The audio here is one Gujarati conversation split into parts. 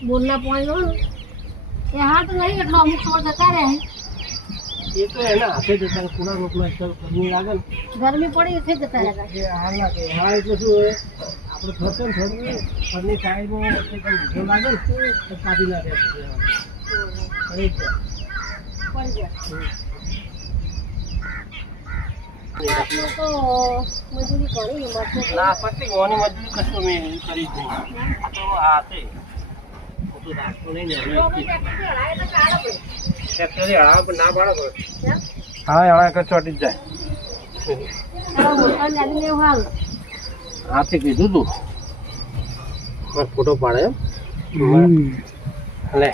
બોરના પોઈન્ટ હોય એ હા તો નહીં એટલો અમુક છોડ જતા રહે એ તો એના હાથે જતા રહે. પૂરા રોકલા ગરમી લાગે ગરમી પડે છે જતા લાગે હા લાગે હા એટલે શું હોય આપણે ફરશે ને ફરવું ફરની સાઈડમાં વચ્ચે કંઈ લાગે ને તો કાઢી નાખે. પડી જાય. હા કે ચોટી જ જાય હાથી કીધું તું ફોટો પાડે લે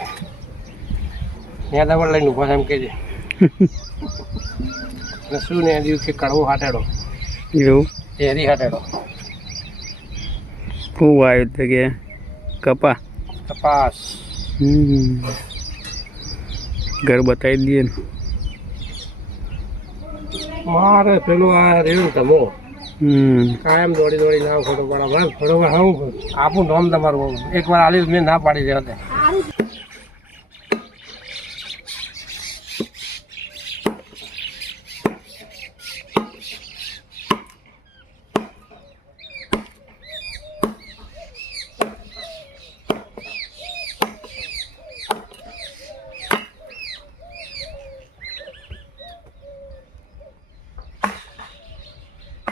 ત્યાં તમારે લઈને ઊભા એમ કહેજે અને શું ને દિવસે કડવો હાટેડો. એવું? એરી હાટેડો. શું વાયુ તો કે? કપા કપાસ. ઘર બતાવી દઈએ ને. મારે પેલું આ રેવું તમો કાયમ દોડી દોડી ના ફોટો પડે ફોટો પાડવા આપું નોમ તમારું. એક વાર આલી મેં ના પાડી દે હતા સારું